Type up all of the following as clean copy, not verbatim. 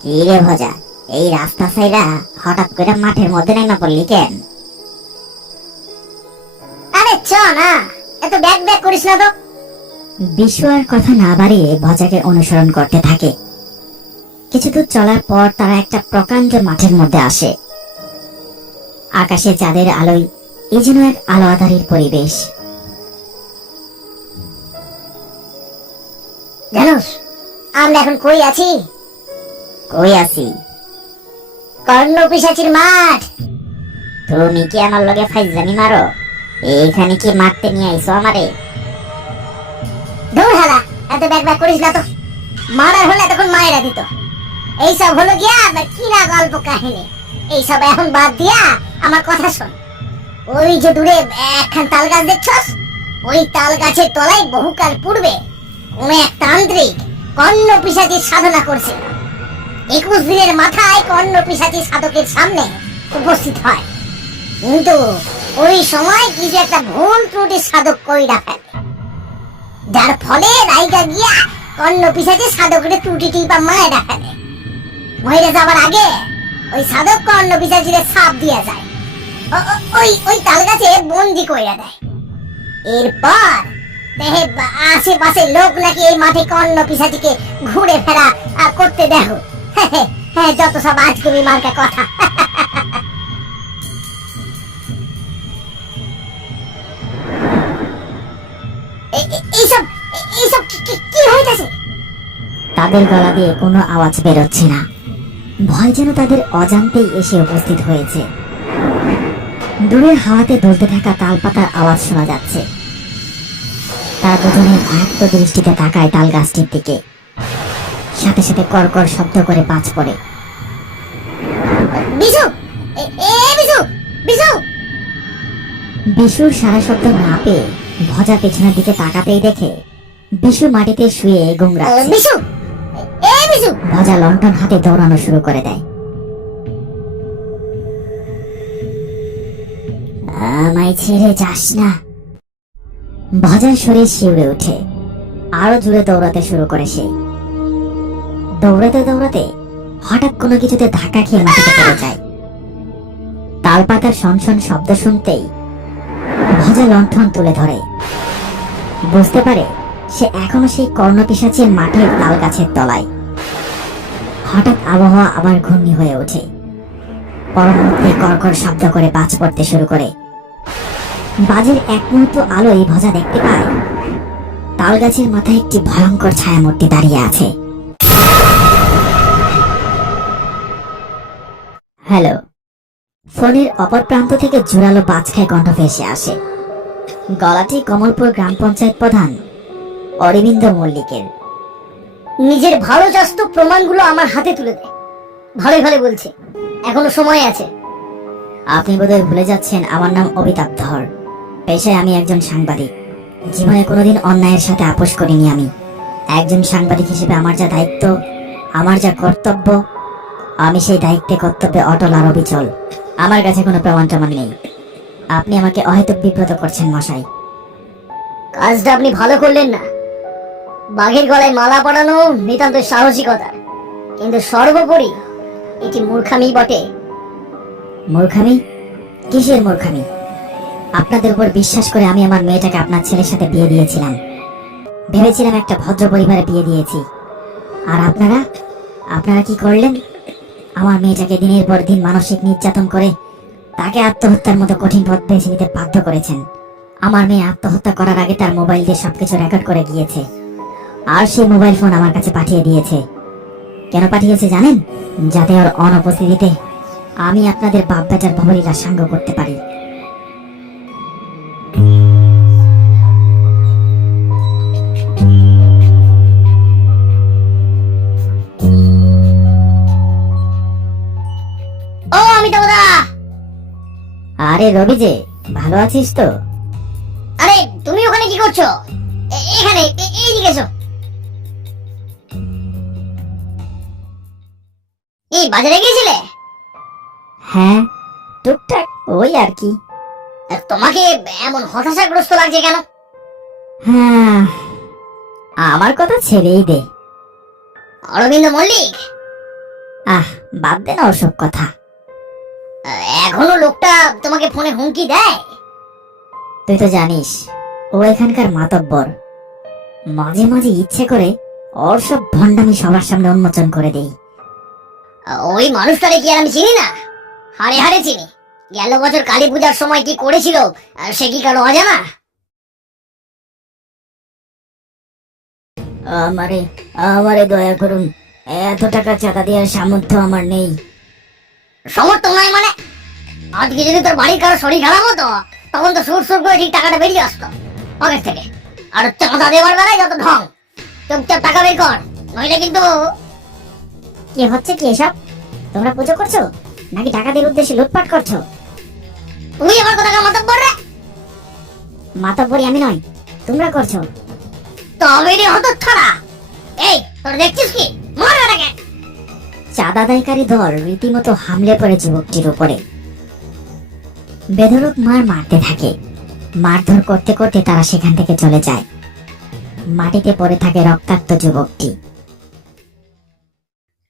কি রে ভজা, এই রাস্তা সাইডা হঠাৎ করে মাঠের মধ্যে নেমে পড়লি কেন? আরে চ না, এত ব্যাক ব্যাক করিস না তো। বিশু আর কথা না বাড়িয়ে ভজাকে অনুসরণ করতে থাকে। কিছু দূর চলার পর তারা একটা প্রকাণ্ড মাঠের মধ্যে আসে। আকাশে চাঁদের আলোয় এই যেন এক আলো আঁধারির পরিবেশ। জানোস আমরা এখন কই আছি? কই আছি? কর্ণ পিশাচির মাঠ। তুমি কি আমার লগে ফাইজলামি মারো? এইখানে কি মারতে নিয়ে আইছো আমারে? দৌড় হালা, এত ব্যাক ব্যাক করিস না তো। মারার হলে তখন মায়েরা দিত। এইসব হলো গিয়া কিনা গল্প কাহিনী। এইসব এখন বাদ দিয়া আমার কথা শোন। ওই যে দূরে একখান তাল গাছ দেখছস? ওই তাল গাছের তলায় বহুকাল পূর্বে কোন এক তান্ত্রিক কর্ণ পিশাচির সাধনা করছে। 21 দিনের মাথায় কর্ণ পিশাচি সাধকের সামনে উপস্থিত হয়, কিন্তু ওই সময় কিছু একটা ভুল ত্রুটি সাধক কইরা ফেলে, যার ফলে রাইগা গিয়া কর্ণ পিশাচি সাধকের ত্রুটিটি বা মায়েরা ফেলে। মরে যাবার আগে ওই সাধক কর্ণ পিশাচিরে ছাপ দিয়া যায়, ওই ওই তাল গাছে বন্দি কইরা দেয়। এরপর দেহে আশেপাশে লোক নাকি এই মাঠে কর্ণ পিশাচিকে ঘুরে ফেরা করতে দেখো। হ্যাঁ, যত সব আজগুবি মার্কা কথা। এইসব এইসব কি হইতাছে? তাদের গলা দিয়ে কোনো আওয়াজ বেরোচ্ছে না। ভয় যেন তাদের অজান্তেই এসে উপস্থিত হয়েছে। দূরের হাওয়াতে দুলতে থাকা তালপাতার আওয়াজ শোনা যাচ্ছে। তারা দুজনে ভয়াক্ত দৃষ্টিতে তাকায় তাল গাছটির দিকে। সাথে সাথে কড়কড় শব্দ করে বাজ পড়ে। বিশু, বিশু, বিশু। বিশুর সারা শব্দ না পেয়ে ভজা পেছনের দিকে তাকাতেই দেখে বিশু মাটিতে শুয়ে গুমরাচ্ছে। বিশু, বিশু। ভজা লণ্ঠন হাতে দৌড়ানো শুরু করে দেয়। আমায় ছেড়ে যাস না। ভজার শরীর শিউরে ওঠে। আরো জোরে দৌড়াতে শুরু করে সে। দৌড়াতে দৌড়াতে হঠাৎ কোনো কিছুতে ধাক্কা খেয়ে মাটিতে পড়ে যায়। তালপাতার সনসন শব্দ শুনতেই ভজা লণ্ঠন তুলে ধরে। বুঝতে পারে সে এখনো সেই কর্ণপিশাচের মাঠের তাল গাছের তলায়। হঠাৎ আবহাওয়া আবার ঘূর্ণি হয়ে ওঠে। পরমুহূর্তে কড়কড় শব্দ করে বাজ পড়তে শুরু করে। বাজের এক মুহূর্ত আলোয় ভজা দেখতে পায় তাল গাছের মাথায় একটি ভয়ঙ্কর ছায়ামূর্তি দাঁড়িয়ে আছে। হ্যালো। ফোনের অপর প্রান্ত থেকে জোরালো বাজ খায় কণ্ঠ ভেসে আসে। গলাটি কমলপুর গ্রাম পঞ্চায়েত প্রধান অরবিন্দ মল্লিকের। নিজের ভালো চাস্ত প্রমাণগুলো আমার হাতে তুলে দে। ভালোই ভালো বলছে, এখনো সময় আছে। আপনি বোধহয় ভুলে যাচ্ছেন আমার নাম অমিতাভ ধর। পেশায় আমি একজন সাংবাদিক। জীবনে কোনোদিন অন্যায়ের সাথে আপোষ করিনি আমি। একজন সাংবাদিক হিসেবে আমার যা দায়িত্ব, আমার যা কর্তব্য, আমি সেই দায়িত্বে কর্তব্যে অটল আর অবিচল। আমার কাছে কোনো প্রমাণ টমান নেই। আপনি আমাকে অহেতুক বিব্রত করছেন মশাই। কাজটা আপনি ভালো করলেন না। বাঘের গলায় মালা পরানো নিতান্ত সাহসিকতা, কিন্তু সর্বোপরি এটি মূর্খামি বটে। মূর্খামি? কিসের মূর্খামি? আপনাদের উপর বিশ্বাস করে আমি আমার মেয়েটাকে আপনার ছেলের সাথে বিয়ে দিয়েছিলাম। ভেবেছিলাম একটা ভদ্র পরিবারে বিয়ে দিয়েছি। আর আপনারা কি করলেন? আমার মেয়েটাকে দিনের পর দিন মানসিক নির্যাতন করে তাকে আত্মহত্যার মতো কঠিন পথ বেছে নিতে বাধ্য করেছেন। আমার মেয়ে আত্মহত্যা করার আগে তার মোবাইল দিয়ে সবকিছু রেকর্ড করে গিয়েছে, আর সেই মোবাইল ফোন আমার কাছে পাঠিয়ে দিয়েছে। কেন পাঠিয়েছে জানেন? যাতে ওর অনুপস্থিতিতে আমি আপনাদের বাপ বেটার ভবলীলা সাঙ্গ করতে পারি। ও অমিতাভ দা! আরে রবি যে, ভালো আছিস তো? আরে তুমি ওখানে কি করছো? এখানে এইদিকে এসো। এই বাজারে গিয়েছিলে? হ্যাঁ, টুকটাক ওই আর কি। তোমাকে এমন হতাশাগ্রস্ত লাগছে কেন? হ্যাঁ, আমার কথা ছেড়েই দে। অরবিন্দ মল্লিক? আহ, বাদ দে না ওসব কথা। এখনো লোকটা তোমাকে ফোনে হুমকি দেয়? তুই তো জানিস ও এখানকার মাতব্বর। মাঝে মাঝে ইচ্ছে করে ওর সব ভণ্ডামি সবার সামনে উন্মোচন করে দেই। ওই মানুষটারে কি আর আমি চিনি না? হাড়ে হাড়ে চিনি। গেল বছর কালী পূজার সময় কি করেছিল সে কি কারো অজানা? আমারে আমারে দয়া করুন, এত টাকা চাঁদা দেওয়ার সামর্থ্য আমার নেই। সমর্থন নয় মানে? আজকে যদি তোর বাড়ির কারো শরীর খারাপ হতো তখন তো সুর সুর করে ঠিক টাকাটা বেরিয়ে আসতো পকেট থেকে। আর চাঁদা দেওয়ার বেলায় যত ঢং। চুপচাপ টাকা বের কর, নইলে কিন্তু। কি হচ্ছে কি এসব? তোমরা পুজো করছো নাকি টাকাদের উদ্দেশ্যে লুটপাট করছো? তুই আমার কথা মাতব্বর রে? মাতব্বরি আমি নয়, তোমরা করছো। তবে রে হতো ছড়া। এই তোর দেখছিস কি? মার এটাকে। চাঁদাদায়কারী দল রীতিমতো হামলে পড়ে যুবকটির উপরে। বেধড়ক মার মারতে থাকে। মারধর করতে করতে তারা সেখান থেকে চলে যায়। মাটিতে পড়ে থাকে রক্তাক্ত যুবকটি।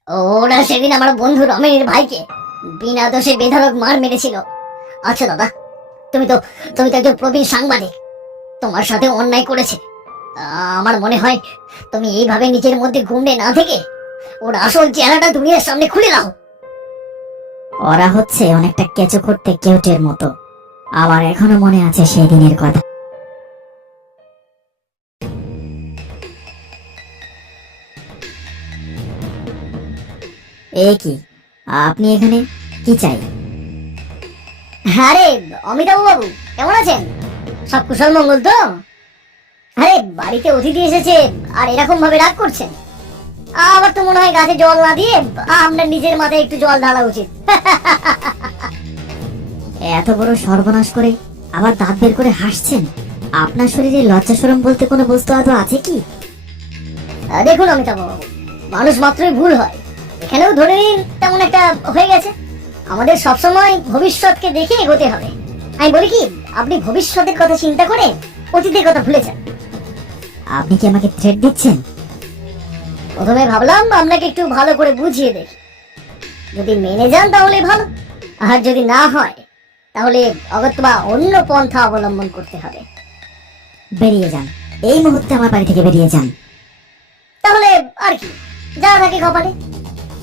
ওরা সেদিন আমার বন্ধু রমেনের ভাইকে বিনা দোষে বেধড়ক মার মেরেছিল। আচ্ছা দাদা, তুমি তো একজন প্রবীণ সাংবাদিক, তোমার সাথে অন্যায় করেছে। আমার মনে হয় তুমি এইভাবে নিজের মধ্যে গুমড়ে না থেকে ওর আসল চেহারাটা দুনিয়ার সামনে খুলে দাও। ওরা হচ্ছে অনেকটা কেঁচো করতে কেউটের মতো। আমার এখনো মনে আছে সেই দিনের কথা। এ কি, আপনি এখানে কি চাই? আরে অমিতাভ বাবু, কেমন আছেন? সব কুশল মঙ্গল তো? আরে বাড়িতে অতিথি এসেছে আর এরকম ভাবে রাগ করছেন? আমার তো মনে হয় গাছে জল না দিয়ে আপনার নিজের মাথায় একটু জল ঢালা উচিত। এত বড় সর্বনাশ করে আবার দাঁত বের করে হাসছেন? আপনার শরীরে লজ্জা শরম বলতে কোনো বস্তু আদৌ আছে কি? দেখুন অমিতাভ বাবু, মানুষ মাত্রই ভুল হয়। এখানেও ধরে নিন তেমন একটা হয়ে গেছে। আমাদের সবসময় ভবিষ্যৎকে দেখে এগোতে হবে। আমি বলি কি, আপনি ভবিষ্যতের কথা চিন্তা করে অতীতের কথা ভুলেছেন। আপনি কি আমাকে থ্রেট দিচ্ছেন? প্রথমে ভাবলাম আপনাকে একটু ভালো করে বুঝিয়ে দেখি। যদি মেনে যান তাহলে ভালো, আর যদি না হয় তাহলে অগত্যা অন্য পন্থা অবলম্বন করতে হবে। বেরিয়ে যান, এই মুহূর্তে আমার বাড়ি থেকে বেরিয়ে যান। তাহলে আর কি, যা থাকে কপালে,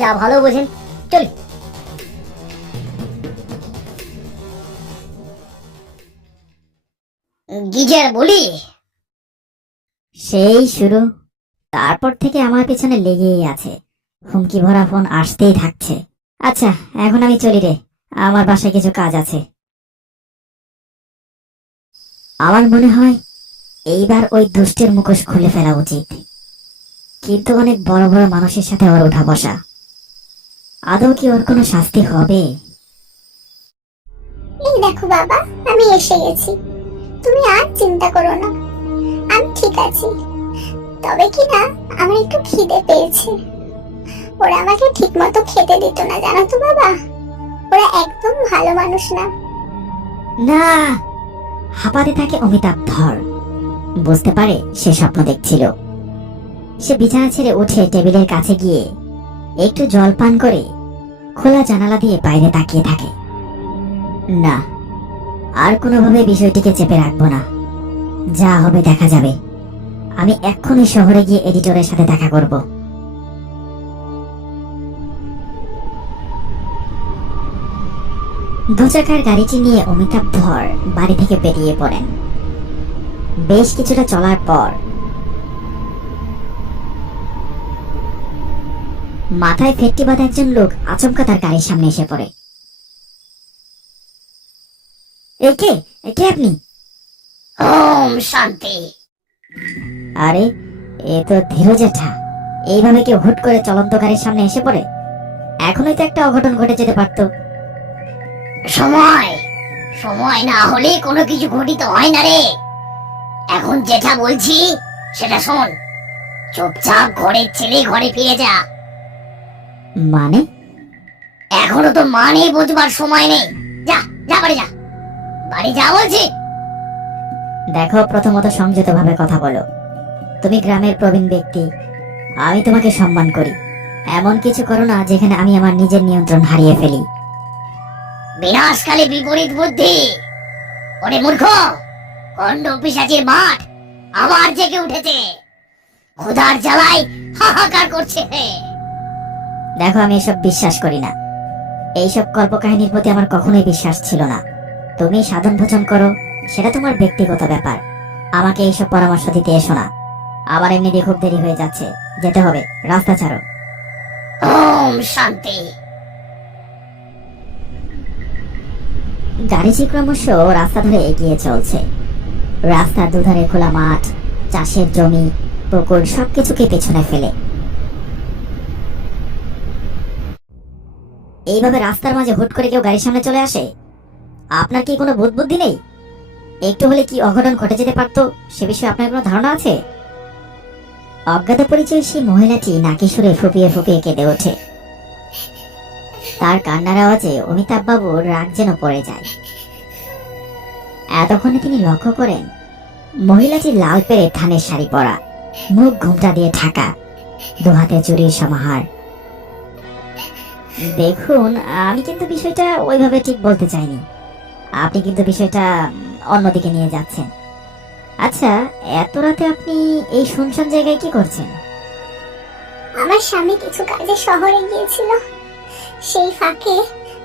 যা ভালো বোঝেন, চলি। গিজার বলি। সেই শুরু। তারপর থেকে আমার পেছনে লেগেই আছে। হুমকি ভরা ফোন আসতেই থাকছে। আচ্ছা, এখন আমি চলি রে, আমার বাসায় কিছু কাজ আছে। আমার মনে হয় এইবার ওই দুষ্টের মুখোশ খুলে ফেলা উচিত। কিন্তু অনেক বড় বড় মানুষের সাথে ওর উঠা বসা, আদৌ কি ওর কোনো শাস্তি হবে? এই দেখো বাবা, আমি এসে গেছি। তুমি আর চিন্তা করো না, আমি ঠিক আছি। তবে কি না, আমার একটু খিদে পেয়েছে। ওরা আমাকে ঠিক মতো খেতে দিত না, জানো তো বাবা। ওরা একদম ভালো মানুষ না। না, হাঁপাতে থাকে অমিতাভ ধর। বুঝতে পারে সে স্বপ্ন দেখছিল। সে বিছানা ছেড়ে উঠে টেবিলের কাছে গিয়ে একটু জল পান করে খোলা জানালা দিয়ে বাইরে তাকিয়ে থাকে। না, আর কোনোভাবে বিষয়টিকে চেপে রাখবো না। যা হবে দেখা যাবে। আমি এক্ষুনি শহরে গিয়ে এডিটরের সাথে দেখা করব। দুচাকার গাড়িটি নিয়ে অমিতাভ ধর বাড়ি থেকে বেরিয়ে পড়েন। বেশ কিছুটা চলার পর মাথায় ফেট্টি বাঁধা একজন লোক আচমকা তার গাড়ির সামনে এসে পড়ে। কে আপনি? ওম শান্তি। আরে, এ তো ধীর জেঠা। এইভাবে কেউ হুট করে চলন্ত গাড়ির সামনে এসে পড়ে? এখনই তো একটা অঘটন ঘটে যেতে পারতো। সময় সময় না হলে কোনো কিছু ঘটিত হয় না রে। এখন যেটা বলছি সেটা শোন। চুপচাপ ঘরের ছেলে ঘরে ফিরে যা। মানে? এখনো তো মানে বুঝবার সময় নেই। যা যা বাড়ি যা, বাড়ি যা বলছি। দেখো, প্রথমত সংযত ভাবে কথা বলো। তুমি গ্রামের প্রবীণ ব্যক্তি, আমি তোমাকে সম্মান করি। এমন কিছু করো না যেখানে আমি আমার নিজের নিয়ন্ত্রণ হারিয়ে ফেলি। বিনাশকালে বিপরীত বুদ্ধি। ওরে মূর্খ, কণ্ড পিশাচের মাঠ আবার জেগে উঠেছে, ক্ষুধার জ্বালায় হাহাকার করছে। দেখো, আমি এসব বিশ্বাস করি না। এইসব কল্পকাহিনীর প্রতি আমার কখনোই বিশ্বাস ছিল না। তুমি সাধন ভোজন করো, সেটা তোমার ব্যক্তিগত ব্যাপার। আমাকে এইসব পরামর্শ দিতে এসো না। আবার এমনিতে খুব দেরি হয়ে যাচ্ছে, যেতে হবে, রাস্তা ছাড়ো। ওম শান্তি। গাড়িটি ক্রমশ রাস্তা ধরে এগিয়ে চলছে। রাস্তার দুধারে খোলা মাঠ, চাষের জমি, পুকুর সবকিছুকে পেছনে ফেলে। এইভাবে রাস্তার মাঝে হুট করে কেউ গাড়ির সামনে চলে আসে? আপনার কি কোনো বোধ বুদ্ধি নেই? একটু হলে কি অঘটন ঘটে যেতে পারতো, সে বিষয়ে আপনার কোনো ধারণা আছে? অজ্ঞাত পরিচয় সেই মহিলাটি নাকি সুরে ফুপিয়ে ফুপিয়ে কেঁদে ওঠে। তার কান্নার আওয়াজে অমিতাভ বাবুর রাগ যেন পড়ে যায়। এতক্ষণে তিনি লক্ষ্য করেন মহিলাটি লাল পেরে ধানের শাড়ি পরা, মুখ ঘোমটা দিয়ে ঢাকা, দুহাতে চুরির সমাহার। দেখুন, আমি কিন্তু বিষয়টা ওইভাবে ঠিক বলতে চাইনি। আপনি কিন্তু বিষয়টা অন্যদিকে নিয়ে যাচ্ছেন। আচ্ছা, এত রাতে আপনি এই শুনশান জায়গায় কি করছেন? আমার স্বামী কিছু কাজে শহরে গিয়েছিল, সেই ফাঁকে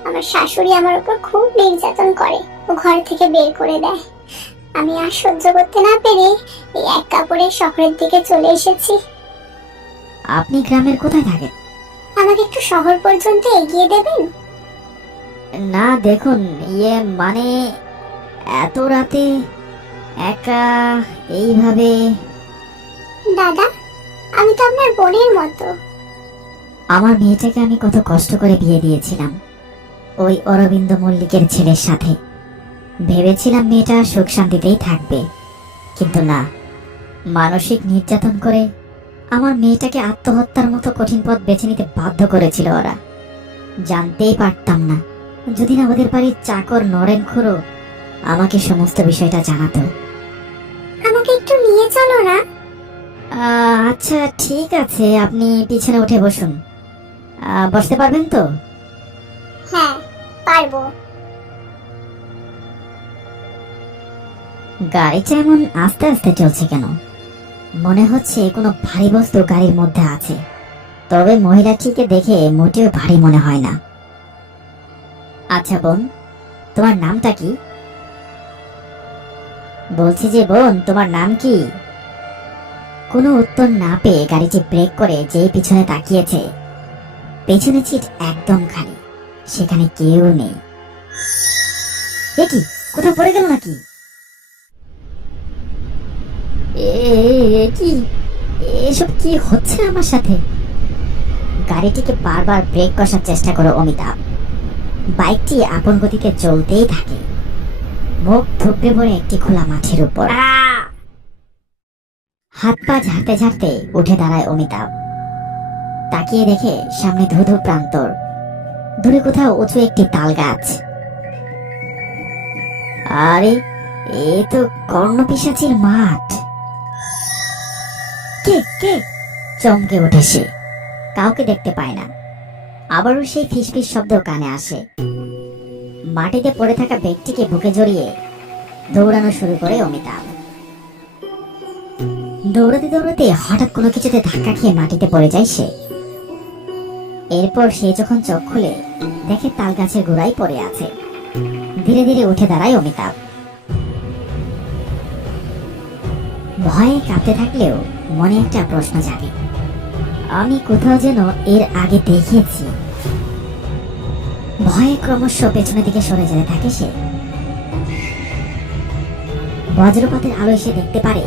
আমার শাশুড়ি আমার উপর খুব নির্যাতন করে, ও ঘর থেকে বের করে দেয়। আমি আর সহ্য করতে না পেরে এই এক কাপড়ে শহরের দিকে চলে এসেছি। আপনি গ্রামের কোথায় থাকেন? আমাকে একটু শহর পর্যন্ত এগিয়ে দেবেন? না দেখুন, মানে এত রাতে একা এইভাবে? দাদা, আমি তো আপনার বোনের মতো। আমার মেয়েটাকে আমি কত কষ্ট করে বিয়ে দিয়েছিলাম ওই অরবিন্দ মল্লিকের ছেলের সাথে। ভেবেছিলাম মেয়েটা সুখ শান্তিতেই থাকবে, কিন্তু না, মানসিক নির্যাতন করে আমার মেয়েটাকে আত্মহত্যার মতো কঠিন পথ বেছে নিতে বাধ্য করেছিল ওরা। জানতেই পারতাম না যদি না ওদের বাড়ির চাকর নরেন খুড়ো আমাকে সমস্ত বিষয়টা জানাতো। আমাকে একটু নিয়ে চলো না। আচ্ছা ঠিক আছে, আপনি পিছনে উঠে বসুন। বসতে পারবেন তো? হ্যাঁ, পারবো। গাড়িটা এমন আস্তে আস্তে চলছে কেন? মনে হচ্ছে কোনো ভারী বস্তু গাড়ির মধ্যে আছে, তবে মহিলাটিকে দেখে মোটেও ভারী মনে হয় না। আচ্ছা বোন, তোমার নামটা কি? বলছি যে বোন, তোমার নাম কি? কোনো উত্তর না পেয়ে গাড়িটি ব্রেক করে যেই পিছনে তাকিয়েছে, পেছনে সিট একদম খালি, সেখানে কেউ নেই। এ কি, কোথাও পড়ে গেল নাকি? কি এসব কি হচ্ছে আমার সাথে? গাড়িটিকে বারবার ব্রেক কষার চেষ্টা করো অমিতাভ। বাইকটি আপন গতিতে চলতেই থাকে, মুখ থুবড়ে পড়ে একটি খোলা মাঠের উপর। হাত পা ঝাড়তে ঝাড়তে উঠে দাঁড়ায় অমিতাভ। তাকিয়ে দেখে সামনে ধুধু প্রান্তর, দূরে কোথাও উঁচু একটি তাল গাছ। আরে, এ তো কর্ণপিশাচীর মাঠ। কে কে? চমকে ওঠে সে, কাউকে দেখতে পায় না। আবারও সেই ফিসফিস শব্দ কানে আসে। মাটিতে পড়ে থাকা ব্যক্তিকে বুকে জড়িয়ে দৌড়ানো শুরু করে অমিতাভ। দৌড়াতে দৌড়াতে হঠাৎ কোনো কিছুতে ধাক্কা খেয়ে মাটিতে পড়ে যায় সে। এরপর সে যখন চোখ খুলে দেখে তাল গাছের গোড়ায় পড়ে আছে। ধীরে ধীরে উঠে দাঁড়ায় অমিতাভ। ভয়ে কাঁপতে থাকলেও মনে একটা প্রশ্ন জাগে, আমি কোথাও যেন এর আগে দেখিয়েছি। ভয়ে ক্রমশ পেছনের দিকে সরে যেতে থাকে সে। বজ্রপাতের আলোয় সে দেখতে পারে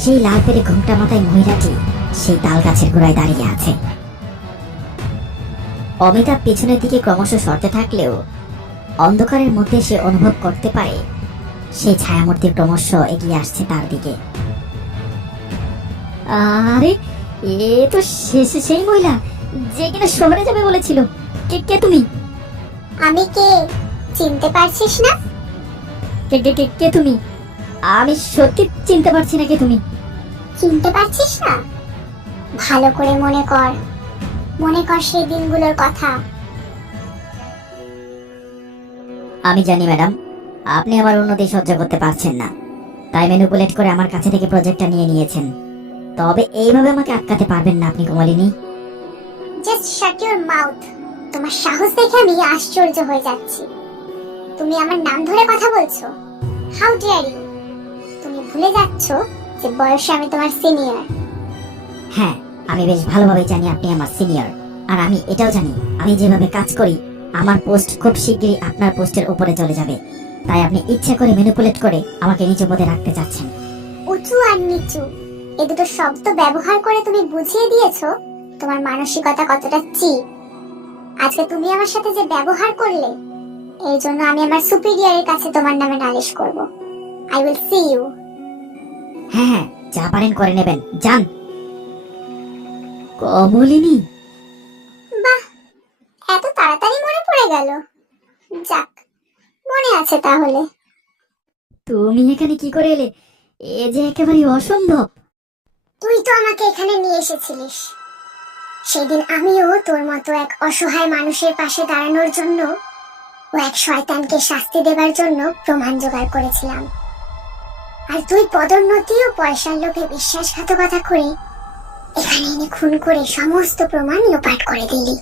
সেই লাল পেরে ঘুমটা মাথায় মহিলাটি সেই তাল গাছের গোড়ায় দাঁড়িয়ে আছে। অমিতাভ পেছনের দিকে ক্রমশ সরতে থাকলেও অন্ধকারের মধ্যে সে অনুভব করতে পারে সেই ছায়ামূর্তি ক্রমশ এগিয়ে আসছে তার দিকে। আরে, এ তো সেই মহিলা যে কিনা শহরে যাবে বলেছিল। কে কে তুমি? আমি কে, চিনতে পারছিস না? কে কে কে কে তুমি? আমি সত্যি চিনতে পারছি না কে তুমি। চিনতে পারছিস না? ভালো করে মনে কর, মনে কর সেই দিনগুলোর কথা। আমি জানি ম্যাডাম, আপনি আমার উন্নতি সহ্য করতে পারছেন না, তাই ম্যানিপুলেট করে আমার কাছে থেকে প্রজেক্টটা নিয়ে নিয়েছেন। তবে এইভাবে আমাকে আটকাতে পারবেন না আপনি Kamalini. Just shut your mouth. তোমার সাহস দেখে আমি আশ্চর্য হয়ে যাচ্ছি। তুমি আমার নাম ধরে কথা বলছো? How dare you! তুমি ভুলে যাচ্ছ যে বয়সে আমি তোমার সিনিয়র। হ্যাঁ, আমি বেশ ভালোভাবে জানি আপনি আমার সিনিয়র। আর আমি এটাও জানি আমি যেভাবে কাজ করি আমার পোস্ট খুব শিগগিরই আপনার পোস্টের উপরে চলে যাবে। তাই আপনি ইচ্ছে করে ম্যানিপুলেট করে আমাকে নিচু পদে রাখতে চাচ্ছেন। উঁচু আর নিচু এই দুটো শব্দ ব্যবহার করে তুমি বুঝিয়ে দিয়েছো তোমার মানসিকতা কতটা চিপ। আজকে তুমি আমার সাথে যে ব্যবহার করলে, এর জন্য আমি আমার সুপিরিয়রের কাছে তোমার নামে নালিশ করব। I will see you. হ্যাঁ হ্যাঁ, যা পারেন করে নেবেন, যান। কমলিনী, বাহ, এত তাড়াতাড়ি মনে পড়ে গেল। যাক, মনে আছে তাহলে। তুমি এখানে কি করে এলে? এ যে একেবারে অসম্ভব। তুই তো আমাকে এখানে নিয়ে এসেছিলিস। সেদিন আমিও তোর মতো এক অসহায় মানুষের পাশে দাঁড়ানোর জন্য ও এক শয়তানকে শাস্তি দেবার জন্য প্রমাণ জোগাড় করেছিলাম। আর তুই পদোন্নতি ও পয়সার লোভে বিশ্বাসঘাতকতা করে এখানে এনে খুন করে সমস্ত প্রমাণ লোপাট করে দিলি।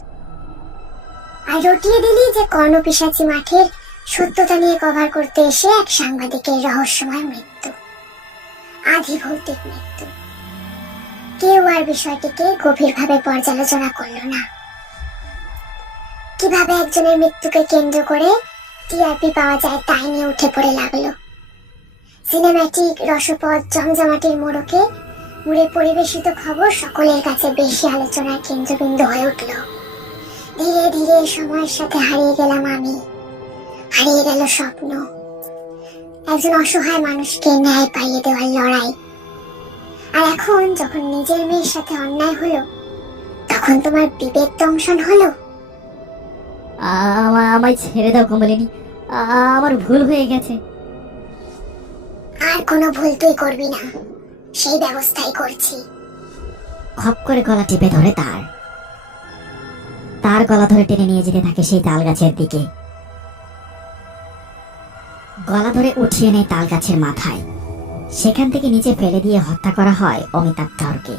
আর রটিয়ে দিলি যে কর্ণপিশাচী মাঠের সত্যতা নিয়ে কভার করতে এসে এক সাংবাদিকের রহস্যময় মৃত্যু, আধি ভৌতিক মৃত্যু। কেউ আর বিষয়টিকে গভীরভাবে পর্যালোচনা করলো না। কিভাবে একজনের মৃত্যুকে কেন্দ্র করে টিআরপি পাওয়া যায় তাই নিয়ে উঠে পড়ে লাগলো। সিনেম্যাটিক রসপদ জমজমাটির মোড়কে মুড়ে পরিবেশিত খবর সকলের কাছে বেশি আলোচনার কেন্দ্রবিন্দু হয়ে উঠল। ধীরে ধীরে সময়ের সাথে হারিয়ে গেলাম আমি, হারিয়ে গেল স্বপ্ন, একজন অসহায় মানুষকে ন্যায় পাইয়ে দেওয়ার লড়াই। আর এখন যখন নিজের মেয়ের সাথে অন্যায় হলো, তখন তোমার বিবেক দংশন হলো। আমায় ছেড়ে দাও কমলিনী, আমার ভুল হয়ে গেছে। আর কোনো ভুল তুই করবি না, সেই ব্যবস্থাই করছি। খপ করে গলা টিপে ধরে তার গলা ধরে টেনে নিয়ে যেতে থাকে সেই তাল গাছের দিকে। গলা ধরে উঠিয়ে নেয় তাল গাছের মাথায়। সেখান থেকে নিচে ফেলে দিয়ে হত্যা করা হয় অমিতাভ ধরকে।